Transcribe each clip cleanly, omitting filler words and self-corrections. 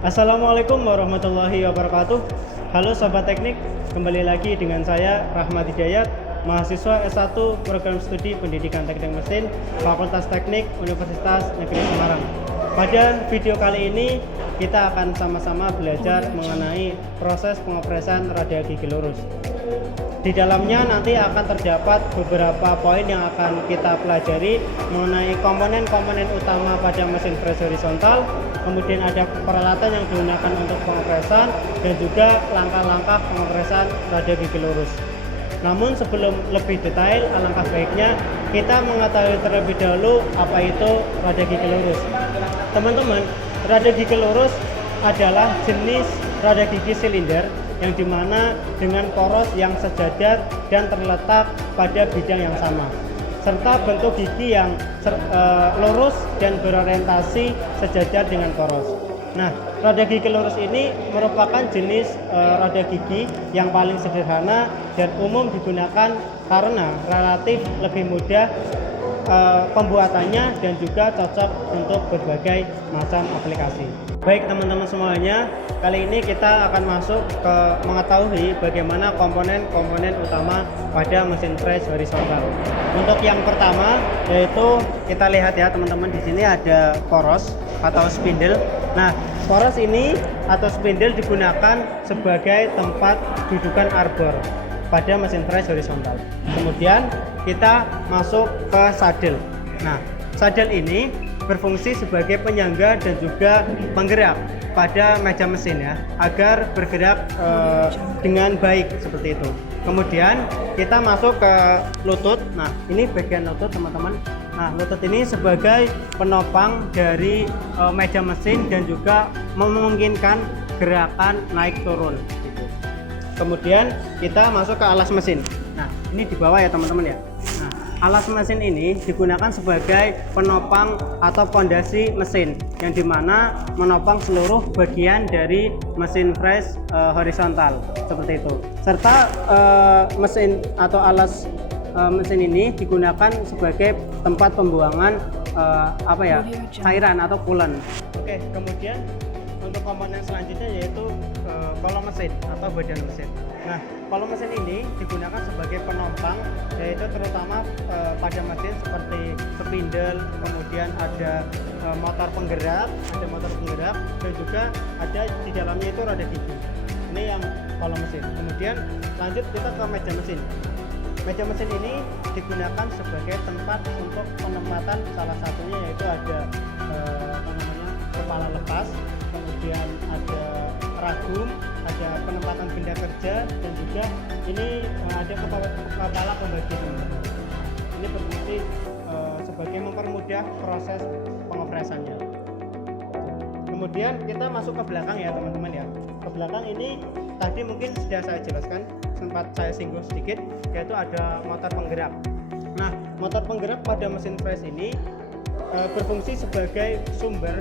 Assalamualaikum warahmatullahi wabarakatuh. Halo Sobat Teknik, kembali lagi dengan saya Rahmat Hidayat, mahasiswa S1 Program Studi Pendidikan Teknik Mesin Fakultas Teknik Universitas Negeri Semarang. Pada video kali ini kita akan sama-sama belajar mengenai proses pengopresan rada gigi lurus. Di dalamnya nanti akan terdapat beberapa poin yang akan kita pelajari mengenai komponen-komponen utama pada mesin press horizontal, kemudian ada peralatan yang digunakan untuk pengopresan dan juga langkah-langkah pengopresan rada gigi lurus. Namun sebelum lebih detail, alangkah baiknya kita mengetahui terlebih dahulu apa itu rada gigi lurus. Teman-teman, rada gigi lurus adalah jenis rada gigi silinder yang dimana dengan poros yang sejajar dan terletak pada bidang yang sama, serta bentuk gigi yang lurus dan berorientasi sejajar dengan poros. Nah, rada gigi lurus ini merupakan jenis rada gigi yang paling sederhana dan umum digunakan karena relatif lebih mudah pembuatannya dan juga cocok untuk berbagai macam aplikasi. Baik teman-teman semuanya, kali ini kita akan masuk ke mengetahui bagaimana komponen-komponen utama pada mesin press horizontal. Untuk yang pertama yaitu kita lihat ya teman-teman, di sini ada poros atau spindle. Nah, poros ini atau spindle digunakan sebagai tempat dudukan arbor pada mesin press horizontal. Kemudian kita masuk ke saddle. Nah, saddle ini berfungsi sebagai penyangga dan juga penggerak pada meja mesin ya, agar bergerak dengan baik seperti itu. Kemudian kita masuk ke lutut. Nah, ini bagian lutut teman-teman. Nah, lutut ini sebagai penopang dari meja mesin dan juga memungkinkan gerakan naik turun gitu. Kemudian kita masuk ke alas mesin. Nah, ini di bawah ya teman-teman ya. Nah, alas mesin ini digunakan sebagai penopang atau pondasi mesin yang dimana menopang seluruh bagian dari mesin press horizontal seperti itu. Serta mesin atau alas mesin ini digunakan sebagai tempat pembuangan cairan atau coolant. Oke, kemudian untuk komponen selanjutnya yaitu kolom mesin atau badan mesin. Nah, kolom mesin ini digunakan sebagai penopang, yaitu terutama pada mesin seperti spindle, kemudian ada motor penggerak, dan juga ada di dalamnya itu rada gigi. Ini yang kolom mesin. Kemudian lanjut kita ke meja mesin. Meja mesin ini digunakan sebagai tempat untuk penempatan, salah satunya yaitu ada kepala lepas, kemudian ada ragum, ada penempatan benda kerja, dan juga ini ada kepala pembagi. Ini berfungsi sebagai mempermudah proses pengopresannya. Kemudian kita masuk ke belakang ya teman-teman ya. Ke belakang ini tadi mungkin sudah saya jelaskan, sempat saya singgung sedikit, yaitu ada motor penggerak. Nah, motor penggerak pada mesin press ini berfungsi sebagai sumber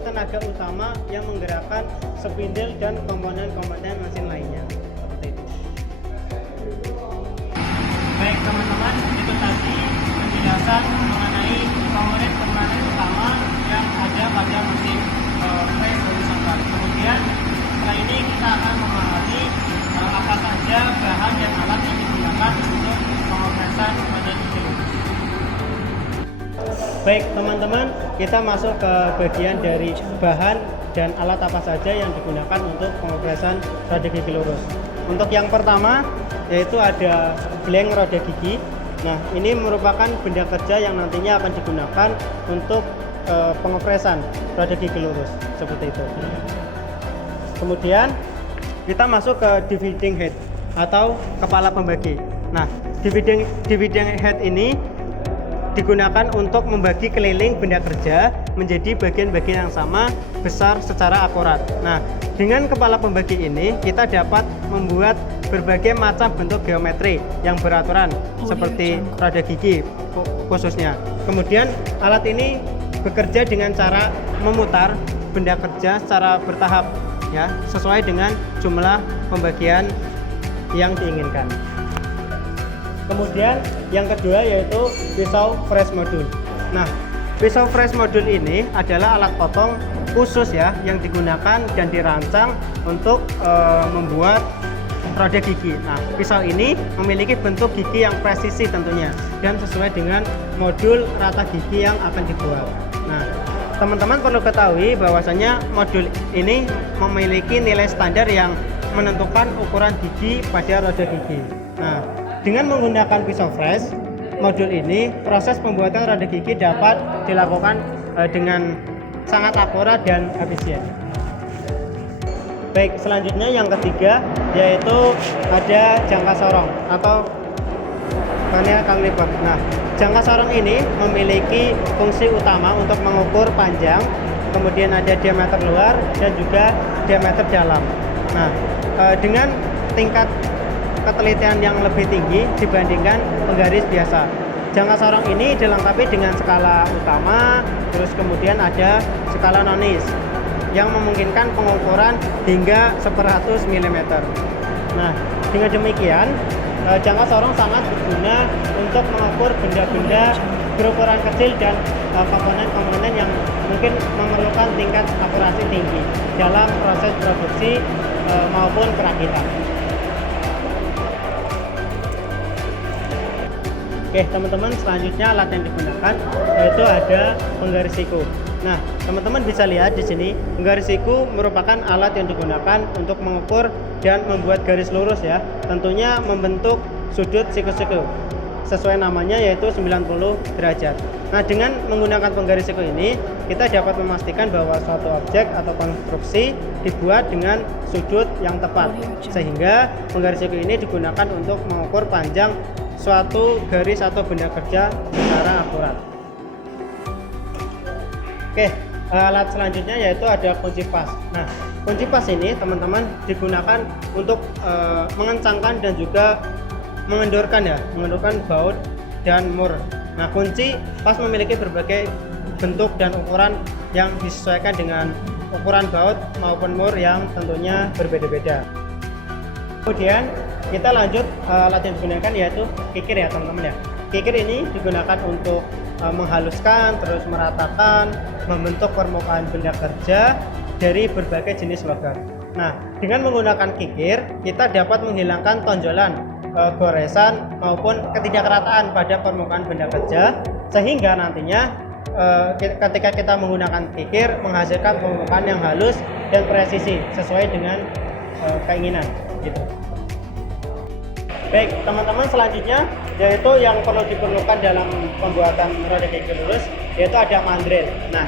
tenaga utama yang menggerakkan spindle dan komponen-komponen mesin lainnya seperti itu. Baik teman-teman, itu tadi penjelasan mengenai komponen-komponen utama yang ada pada mesin press horizontal. Kemudian setelah ini kita akan memahami apa saja bahan dan alat yang digunakan untuk pengopresan pada gigi lurus. Baik teman-teman, kita masuk ke bagian dari bahan dan alat apa saja yang digunakan untuk pengopresan rada gigi lurus. Untuk yang pertama yaitu ada blank rada gigi. Nah, ini merupakan benda kerja yang nantinya akan digunakan untuk pengopresan rada gigi lurus seperti itu. Kemudian kita masuk ke dividing head atau kepala pembagi. Nah, dividing head ini digunakan untuk membagi keliling benda kerja menjadi bagian-bagian yang sama, besar secara akurat. Nah, dengan kepala pembagi ini kita dapat membuat berbagai macam bentuk geometri yang beraturan seperti rada gigi khususnya. Kemudian alat ini bekerja dengan cara memutar benda kerja secara bertahap ya, sesuai dengan jumlah pembagian yang diinginkan. Kemudian yang kedua yaitu pisau fresh modul. Nah, pisau fresh modul ini adalah alat potong khusus ya yang digunakan dan dirancang untuk membuat roda gigi. Nah, pisau ini memiliki bentuk gigi yang presisi tentunya dan sesuai dengan modul rata gigi yang akan dibuat. Nah, teman-teman perlu ketahui bahwasanya modul ini memiliki nilai standar yang menentukan ukuran gigi pada roda gigi. Nah, dengan menggunakan pisau fresh modul ini, proses pembuatan roda gigi dapat dilakukan dengan sangat akurat dan efisien. Baik, selanjutnya yang ketiga yaitu ada jangka sorong atau vernier caliper. Nah, jangka sorong ini memiliki fungsi utama untuk mengukur panjang, kemudian ada diameter luar dan juga diameter dalam. Nah, dengan tingkat ketelitian yang lebih tinggi dibandingkan penggaris biasa. Jangka sorong ini dilengkapi dengan skala utama, terus kemudian ada skala nonis yang memungkinkan pengukuran hingga 100 mm. Nah, dengan demikian jangka sorong sangat berguna untuk mengukur benda-benda berukuran kecil dan komponen-komponen yang mungkin memerlukan tingkat akurasi tinggi dalam proses produksi maupun perakitan. Oke, teman-teman, selanjutnya alat yang digunakan yaitu ada penggaris siku. Nah, teman-teman bisa lihat di sini, penggaris siku merupakan alat yang digunakan untuk mengukur dan membuat garis lurus ya. Tentunya membentuk sudut siku-siku. Sesuai namanya yaitu 90 derajat. Nah, dengan menggunakan penggaris siku ini, kita dapat memastikan bahwa suatu objek atau konstruksi dibuat dengan sudut yang tepat. Sehingga penggaris siku ini digunakan untuk mengukur panjang suatu garis atau benda kerja secara akurat. Oke, alat selanjutnya yaitu ada kunci pas. Nah, kunci pas ini teman-teman digunakan untuk mengencangkan dan juga mengendorkan baut dan mur. Nah, kunci pas memiliki berbagai bentuk dan ukuran yang disesuaikan dengan ukuran baut maupun mur yang tentunya berbeda-beda. Kemudian kita lanjut, alat yang digunakan yaitu kikir ya teman-teman ya. Kikir ini digunakan untuk menghaluskan, terus meratakan, membentuk permukaan benda kerja dari berbagai jenis logam. Nah, dengan menggunakan kikir, kita dapat menghilangkan tonjolan, goresan maupun ketidakrataan pada permukaan benda kerja, sehingga nantinya ketika kita menggunakan kikir menghasilkan permukaan yang halus dan presisi sesuai dengan keinginan gitu. Baik, teman-teman, selanjutnya yaitu yang perlu diperlukan dalam pembuatan roda gigi lurus yaitu ada mandrel. Nah,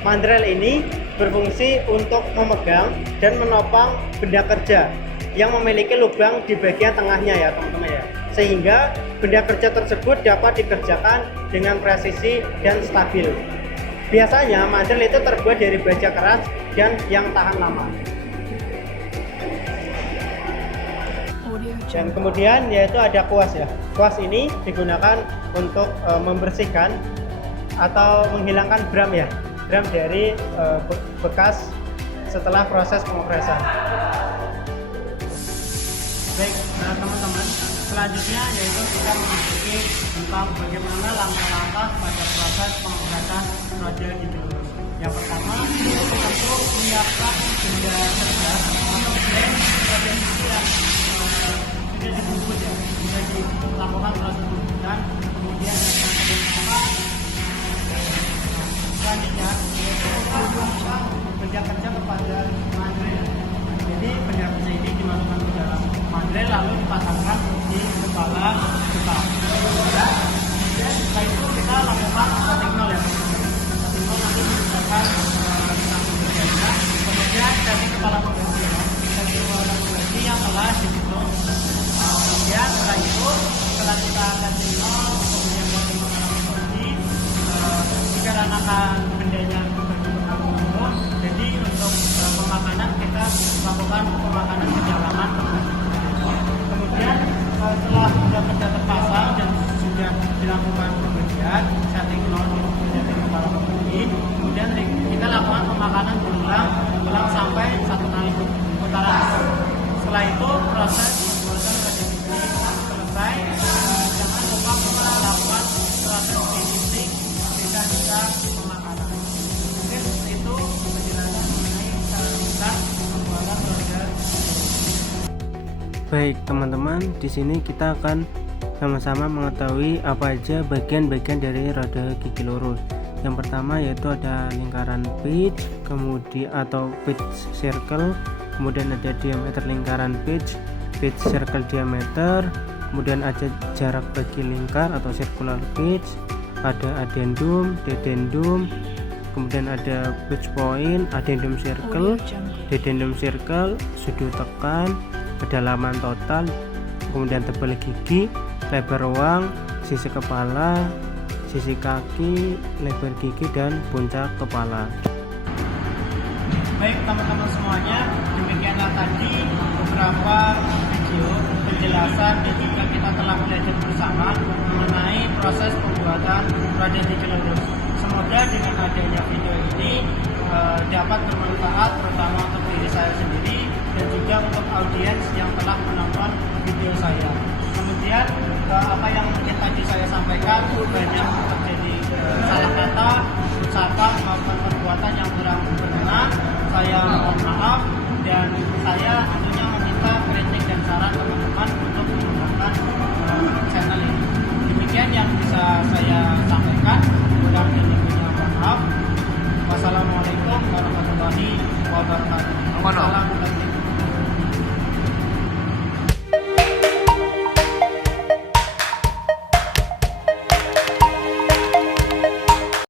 mandrel ini berfungsi untuk memegang dan menopang benda kerja yang memiliki lubang di bagian tengahnya ya teman-teman ya, sehingga benda kerja tersebut dapat dikerjakan dengan presisi dan stabil. Biasanya mandrel itu terbuat dari baja keras dan yang tahan lama. Dan kemudian yaitu ada kuas ya. Kuas ini digunakan untuk membersihkan atau menghilangkan bram ya, bram dari bekas setelah proses pengopresan. Baik, nah teman-teman, selanjutnya yaitu kita mengikuti tentang bagaimana langkah-langkah pada proses pengopresan roda gigi lurus. Yang pertama yaitu tentu menyiapkan benda kerja atau frame roda gigi yang sudah dibungkus ya, sudah dilakukan proses pembuatan, kemudian yang kedua selanjutnya yaitu memasukkan benda kerja kepada mandrel. Jadi benda kerja ini dimasukkan ke dalam mandrel lalu dipasangkan di kepala depan. Kemudian setelah itu kita lakukan setting nol ya. Setting nol nanti menggunakan sambung berjaya. Kemudian dari kepala pengganti ya, dari kepala pengganti yang telah dibentuk. Kemudian setelah kita setting nol, kemudian dari kepala pengganti dikarenakan bendanya berbentuk, jadi untuk pemakanan kita lakukan pemakanan kedalaman. Kemudian setelah sudah kerja terpasang dan sudah dilakukan pembersihan setting nol dari kepala pengganti, kemudian kita lakukan pemakanan berulang sampai 1 kali putaran. Setelah itu proses pembuatan roda gigi selesai. Jangan lupa melakukan proses finishing sisa-sisa pemakanan. Mungkin itu penjelasan Baik teman-teman, di sini kita akan sama-sama mengetahui apa aja bagian-bagian dari roda gigi lurus. Yang pertama yaitu ada lingkaran pitch, kemudian atau pitch circle, kemudian ada diameter lingkaran pitch circle diameter, kemudian ada jarak bagi lingkar atau circular pitch, ada addendum, dedendum, kemudian ada pitch point, addendum circle, dedendum circle, sudut tekan, kedalaman total, kemudian tebal gigi, lebar ruang, sisi kepala, sisi kaki, lebar gigi, dan puncak kepala. Baik teman-teman semuanya, demikianlah tadi beberapa video penjelasan dan juga kita telah belajar bersama mengenai proses pembuatan roda gigi lurus. Semoga dengan adanya video ini dapat bermanfaat terutama untuk diri saya sendiri dan juga untuk audiens yang telah menonton video saya. Kemudian apa yang mungkin tadi saya sampaikan banyak terjadi salah kata, ucapan maupun perbuatan